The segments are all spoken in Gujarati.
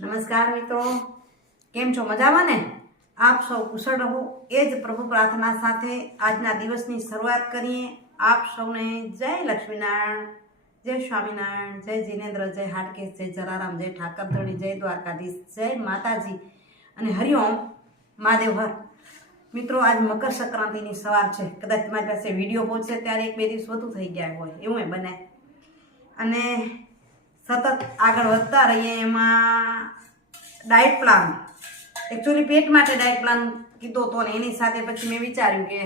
નમસ્કાર મિત્રો. કેમ છો? મજામાં ને? આપ સૌ કુશળ રહો. એ જ પ્રભુ પ્રાર્થના સાથે આજના દિવસની શરૂઆત કરીએ. આપ સૌને જય લક્ષ્મીનારાયણ, જય સ્વામિનારાયણ, જય જીનેન્દ્ર, જય હાટકેશ જય જલારામ, જય ઠાકરધણી, જય દ્વારકાધીશ, જય માતાજી અને હરિઓમ મહાદેવ મિત્રો, આજ મકર સંક્રાંતિની સવાર છે. કદાચ મારી પાસે વીડિયો પહોંચે ત્યારે એક બે દિવસ વધુ થઈ ગયા હોય. એવું બને. અને સતત આગળ વધતા રહીએ એમાં ડાયટ પ્લાન એકચ્યુઅલી પેટ માટે ડાયટ પ્લાન કીધો હતો ને એની સાથે પછી મેં વિચાર્યું કે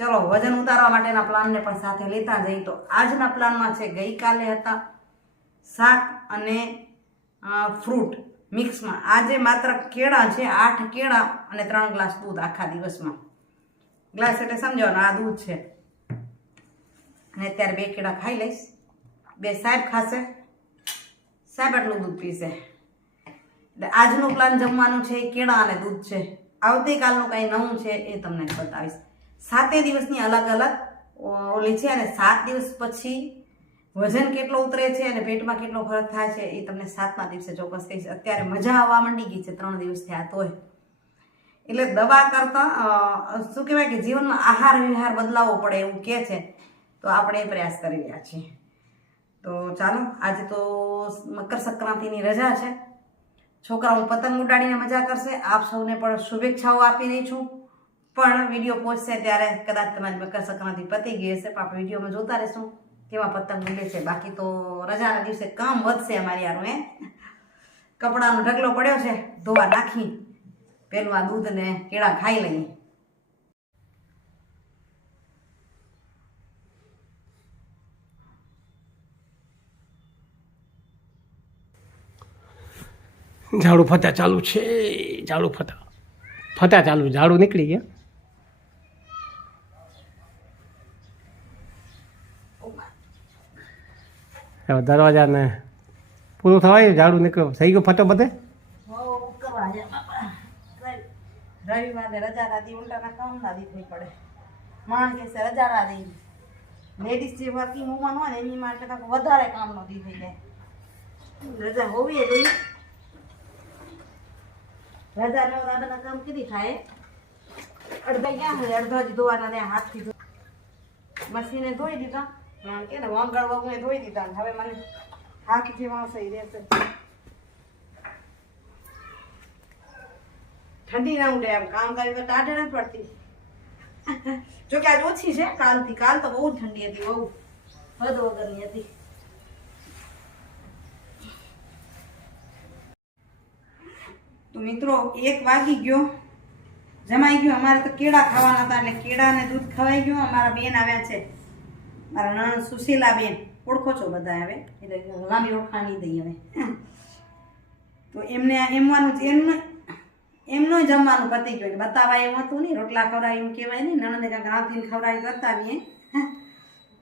ચલો વજન ઉતારવા માટેના પ્લાનને પણ સાથે લેતા જઈએ. તો આજના પ્લાનમાં છે ગઈકાલે હતા શાક અને ફ્રૂટ મિક્સમાં આજે માત્ર કેળા છે, આઠ કેળા અને ત્રણ ગ્લાસ દૂધ આખા દિવસમાં. ગ્લાસ એટલે સમજવાનું, આ દૂધ છે. અને અત્યારે બે કેળા ખાઈ લઈશ. બે સાહેબ ખાશે. સાહેબ, આટલું દૂધ પીશે. આજનું પ્લાન જમવાનું છે કેળા અને દૂધ છે. આવતીકાલનું કંઈ નવું છે એ તમને બતાવીશ. સાતે દિવસની અલગ અલગ ઓલી છે અને સાત દિવસ પછી વજન કેટલો ઉતરે છે અને પેટમાં કેટલો ફરક થાય છે એ તમને સાતમા દિવસે ચોક્કસ કહીશ. અત્યારે મજા આવવા માંડી ગઈ છે ત્રણ દિવસ થયા તોય. એટલે દવા કરતાં શું કહેવાય કે જીવનમાં આહાર વિહાર બદલાવવો પડે એવું કહે છે. તો આપણે એ પ્રયાસ કરી રહ્યા છીએ. તો ચાલો, આજે તો મકર સંક્રાંતિની રજા છે. છોકરાઓ પતંગ ઉડાડીને મજા કરશે. આપ સૌને પણ શુભેચ્છાઓ આપી રહી છું. પણ વીડિયો પહોંચશે ત્યારે કદાચ તમારી મકર સંક્રાંતિ પતી ગઈ હશે, પણ આપણે વિડીયોમાં જોતા રહીશું કેવા પતંગ ઉડે છે. બાકી તો રજાના દિવસે કામ વધશે અમારી યારું એ કપડાનો ઢગલો પડ્યો છે. ધોવા નાખી પહેલું આ દૂધને કેળા ખાઈ લઈએ. ઝાડુ ફતા ચાલુ છે, ઝાડુ ફતા. ફતા ચાલુ, ઝાડુ નીકળી ગયા. હવે દરવાજાને પૂરું થવાય ઝાડુ નીકળ્યું થઈ ગયો ફતો બધે? રવિવારે રજા રાધી ઉલટાના કામ ના પડે. માણ છે રજા રાધી લેડીઝ જે વર્કિંગ વુમન હોય ને, એની માટે વધારે કામ નો દી જાય. રજા હોવી જોઈએ. રજા ને ઓલા કામ કીધી થાય અડધા ગયા અડધા જ ધોવાના ને હાથથી ધો મશીને ધોઈ દીધા. કે ને વાંગળ વગુને ધોઈ દીધા હવે મને હાથ જે સહી રહેશે. ઠંડી ના ઉડે એમ કામ કરી તો ટાઢે ના પડતી. જોકે આજ ઓછી છે, કાલથી. કાલ તો બહુ ઠંડી હતી, બહુ. હદ વગરની હતી. તો મિત્રો, એક વાગી ગયો. જમાઈ ગયો. અમારે તો કેળા ખાવાના હતા એટલે કેળા ને દૂધ ખવાઈ ગયું. અમારા બેન આવ્યા છે. મારા નણંદ સુશીલા બેન ઓળખો છો બધા હવે? એટલે લાંબી ઓળખાણી દઈ હવે. તો એમને એમવાનું એમનું એમનું જમવાનું પતી ગયું. એટલે બતાવાય એમ હતું નહીં. રોટલા ખવડાવી એમ કહેવાય નહીં. નણંદને કાંઈક રાંધીને ખવડાવી કરતા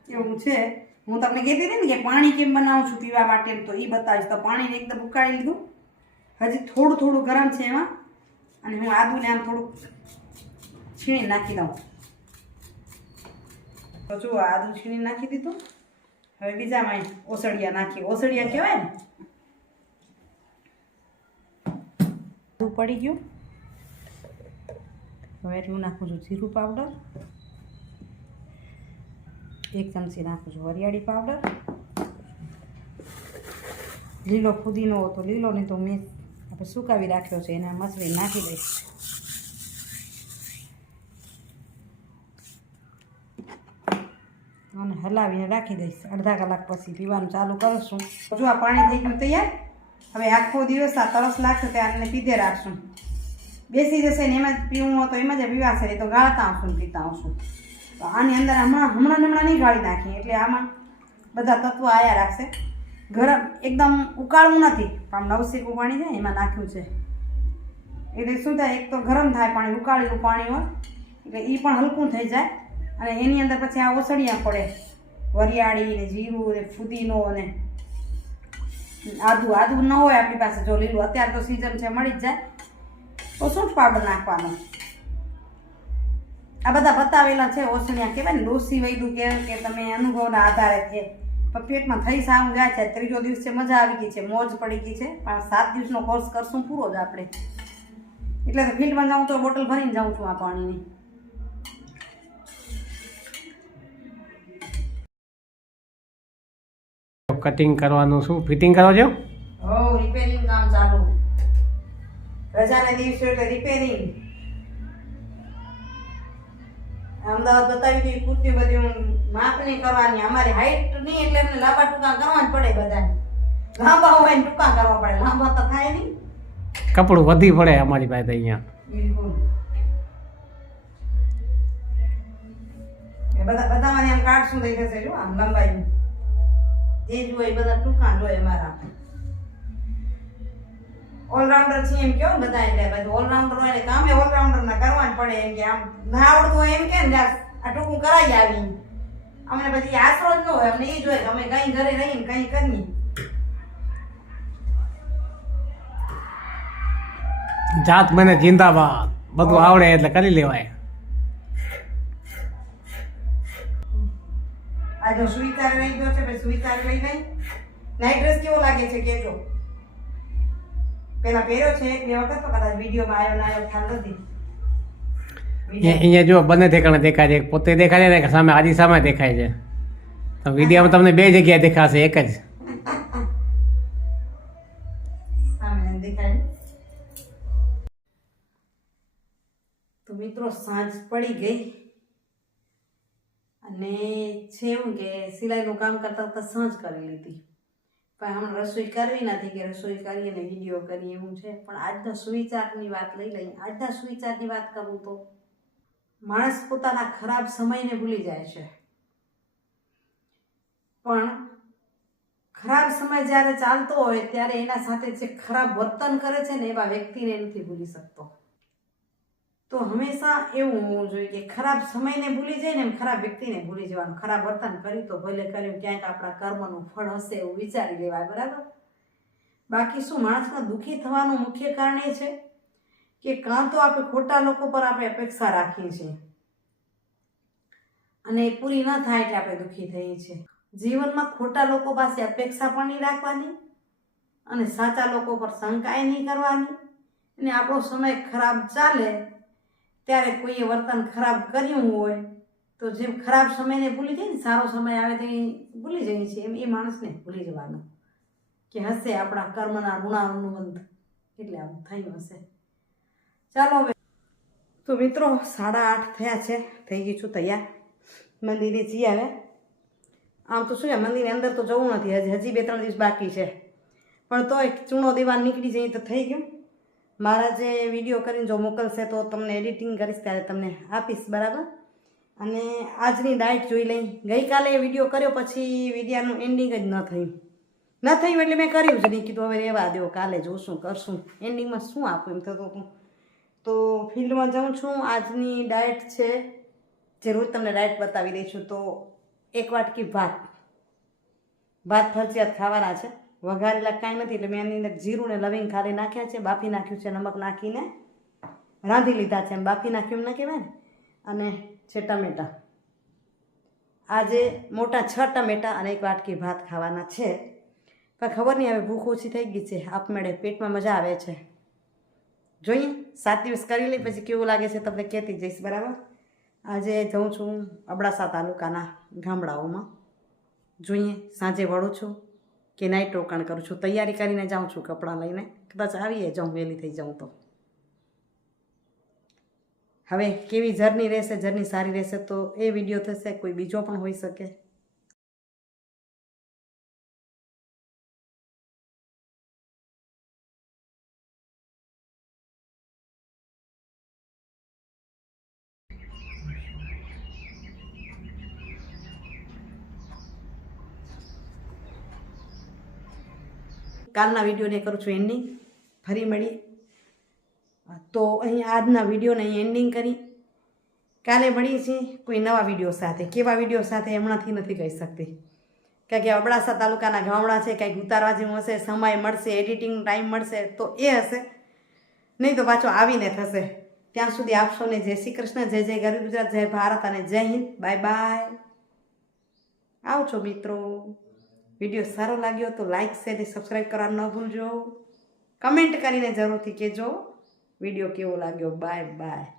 એવું છે. હું તમને કહેતી હતી ને કે પાણી કેમ બનાવું છું પીવા માટે તો એ બતાવીશ. તો પાણીને એકદમ ઉકાળી લીધું. હજી થોડું થોડું ગરમ છે એમાં. અને હું આદુને આમ થોડુંક છીણી નાખી દઉં. તો જુઓ, આદુ છીણી નાખી દીધું. હવે બીજામાં ઓસડિયા નાખી. ઓસડિયા કહેવાય ને? પડી ગયું. હવે એટલું નાખું છું જીરું પાવડર. એક ચમચી નાખું છું વરિયાળી પાવડર. લીલો ફુદીનો તો લીલો નહીં તો મેં આપણે સુકાવી રાખ્યો છે, એને મસળી નાખી દઈશ. અને હલાવીને રાખી દઈશ. અડધા કલાક પછી પીવાનું ચાલુ કરશું. જો આ પાણી થઈ ગયું તૈયાર, હવે આખો દિવસ આ તરસ લાગશે ત્યારે પીધે રાખશું. બેસી જશે ને એમાં જ પીવું હોય તો એમાં જ પીવાશે નહીં તો ગાળતા આવશું પીતા આવશું તો આની અંદર હમણાં હમણાં હમણાં નહીં ગાળી નાખીએ, એટલે આમાં બધા તત્વો આયા રાખશે. ગરમ એકદમ ઉકાળવું નથી. પણ નવસેકું પાણી છે એમાં નાખ્યું છે. એટલે શું થાય, એક તો ગરમ થાય પાણી, ઉકાળેલું પાણી હોય, એટલે એ પણ હલકું થઈ જાય. અને એની અંદર પછી આ ઓસડિયા પડે. વરિયાળી ને જીરું ને ફુદીનો ને આદુ. આદુ ન હોય આપણી પાસે, જો લીલું. અત્યારે તો સિઝન છે, મળી જ જાય. તો શું પાવડર નાખવાનો? આ બધા બતાવેલા છે ઓસણિયા કહેવાય ને ડોસી વૈદું કે કે તમે અનુભવના આધારે છે. પણ પેટમાં થઈ સારું જાય છે ત્રીજો દિવસે મજા આવી ગઈ છે મોજ પડી ગઈ છે. પણ સાત દિવસનો કોર્સ કરશું પૂરો જ આપણે. એટલે તો ફિલ્ડમાં જાઉં તો બોટલ ભરીને જાઉં છું આ પાણીની. કટિંગ કરવાનું શું? ફિટિંગ કરો છો? હો રિપેરિંગ કામ ચાલુ. રજાના દિવસે એટલે રિપેરિંગ અમદાવાદ બતાવી હતી કુર્તી બધી હું માપ નહીં કરવાની અમારી હાઈટ નહીં એટલે એમને લાંબા ટૂંકા કરવા જ પડે બધાને. લાંબા હોય ટૂંકા કરવા પડે લાંબા તો થાય નહીં. કપડું વધી પડે અમારી પાસે અહીંયા. બિલકુલ. બધા બધામાં આમ કાઢશું થઈ જશે જો આમ લંબાઈ જે જોઈએ બધા ટૂંકા જોઈએ મારા ઓલરાઉન્ડર છે એમ કહો ને બધા એટલે બધું. ઓલરાઉન્ડર હોય ને કામે ઓલરાઉન્ડર ના કરવા પડે એમ કે આમ ના આવડતું હોય એમ કે ને આ ટૂંકું કરાવી આવી અમને પછી આશરો જ ન હોય અમને એ જોઈએ અમે કઈ ઘરે રહીને કઈ કરીએ. જાત મને જિંદાબાદ. બધું આવડે એટલે કરી લેવાય. આ જો સુવિચાર રહી ગયો છે સુવિચાર લઈ લઈ નાઇટ ડ્રેસ કેવો લાગે છે કેજો. પેલા પહેર્યો છે એક બે વખત તો કદાચ વિડીયોમાં આવ્યો ના આવ્યો ખ્યાલ નથી. અહીંયા જો બંને ઠેકાણે દેખાય છે પોતે દેખાય છે ને સામે આજી સામે દેખાય છે. તો વિડીયોમાં તમને બે જગ્યાએ દેખાશે એક જ. તો મિત્રો સાંજ પડી ગઈ. અને છે એવું કે સિલાઈનું કામ કરતા કરતા સાંજ કરી લીધી. પણ હમણાં રસોઈ કરવી નથી કે રસોઈ કરીએ ને વીડિયો કરીએ એવું છે. પણ આજના સુવિચારની વાત લઈ લઈએ આજના સુવિચારની વાત કરું તો માણસ પોતાના ખરાબ સમયને ભૂલી જાય છે. પણ ખરાબ સમય જ્યારે ચાલતો હોય, ત્યારે એના સાથે જે ખરાબ વર્તન કરે છે ને, એવા વ્યક્તિને નથી ભૂલી શકતો. તો હંમેશા એવું હોવું જોઈએ કે ખરાબ સમયને ભૂલી જાય ને એમ ખરાબ વ્યક્તિને ભૂલી જવાનું. ખરાબ વર્તન કર્યું તો ભલે કર્યું ક્યાંક આપણા કર્મનું ફળ હશે એવું વિચારી લેવાય, બરાબર? બાકી શું માણસના દુઃખી થવાનું મુખ્ય કારણ એ છે કે કાં તો આપણે ખોટા લોકો પર આપણે અપેક્ષા રાખીએ છીએ. અને એ પૂરી ન થાય એટલે આપણે દુઃખી થઈએ છીએ. જીવનમાં ખોટા લોકો પાસે અપેક્ષા પણ નહીં રાખવાની અને સાચા લોકો પર શંકાય નહીં કરવાની. અને આપણો સમય ખરાબ ચાલે ત્યારે કોઈએ વર્તન ખરાબ કર્યું હોય, તો જેમ ખરાબ સમયને ભૂલી જાય ને, સારો સમય આવે તો એ ભૂલી જાય છે. એમ એ માણસને ભૂલી જવાનો કે હશે આપણા કર્મના ઋણાનુબંધ એટલે આવું થયું હશે. ચાલો હવે. તો મિત્રો, સાડા આઠ થયા છે. થઈ ગઈ છું તૈયાર. મંદિરે જઈ આવે. આમ તો શું છે મંદિરની અંદર તો જવું નથી. હજી હજી બે ત્રણ દિવસ બાકી છે. પણ તોય ચૂનો દીવાન નીકળી જાય તો થઈ ગયું. મારા જે વીડિયો કરીને જો મોકલશે તો તમને એડિટિંગ કરીશ ત્યારે તમને આપીશ, બરાબર? અને આજની ડાયટ જોઈ લઈ. ગઈકાલે વીડિયો કર્યો પછી વિડીયાનું એન્ડિંગ જ ન થયું. ન થયું એટલે મેં કર્યું જ નહીં. કીધું હવે રહેવા દો કાલે જોશું, કરશું. એન્ડિંગમાં શું આપું એમ થતું હતું? તો ફિલ્ડમાં જાઉં છું. આજની ડાયટ છે, જે રોજ તમને ડાયટ બતાવી દઈ છું તો એક વાટકી ભાત. ભાત ફરજિયાત ખાવાના છે. વઘારેલા કાંઈ નથી એટલે મેં એની અંદર જીરું ને લવિંગ ખાલી નાખ્યા છે, બાફી નાખ્યું છે, નમક નાખીને રાંધી લીધા છે. એમ બાફી નાખ્યું એમ ના કહેવાય ને? અને છે ટમેટાં. આજે મોટા છ ટમેટાં અને એક વાટકી ભાત ખાવાના છે. પણ ખબર નહીં હવે ભૂખ ઓછી થઈ ગઈ છે. આપમેળે પેટમાં મજા આવે છે. જોઈએ, સાત દિવસ કરી લઈ, પછી કેવું લાગે છે તમને કહેતી જઈશ, બરાબર? આજે જઉં છું અબડાસા તાલુકાના ગામડાઓમાં. જોઈએ, સાંજે વળું છું. કે નાઇટ રોકાણ કરું છું, તૈયારી કરીને જાઉં છું કપડાં લઈને. કદાચ આવીએ જાઉં, વહેલી થઈ જાઉં તો. હવે કેવી જર્ની રહેશે જર્ની સારી રહેશે તો એ વીડિયો થશે, કોઈ બીજો પણ હોઈ શકે. કાલના વિડીયોને કરું છું એન્ડિંગ ફરી મળી. તો અહીં આજના વિડીયોને અહીં એન્ડિંગ કરી. કાલે મળીએ છીએ કોઈ નવા વીડિયો સાથે. કેવા વીડિયો સાથે હમણાંથી નથી કહી શકતી. કારણ કે અબડાસા તાલુકાના ગામડા છે, કંઈક ઉતારવા જેવું હશે સમય મળશે એડિટિંગ ટાઈમ મળશે, તો એ હશે. નહીં તો પાછો આવીને થશે. ત્યાં સુધી આપ સૌને જય શ્રી કૃષ્ણ, જય જય ગરીબ ગુજરાત, જય ભારત અને જય હિન્દ. Bye bye. આવજો મિત્રો. વીડિયો સારો લાગ્યો તો લાઇક શેર અને સબસ્ક્રાઈબ કરવાનું ન ભૂલજો. કમેન્ટ કરીને જરૂરથી કહેજો. વીડિયો કેવો લાગ્યો? Bye bye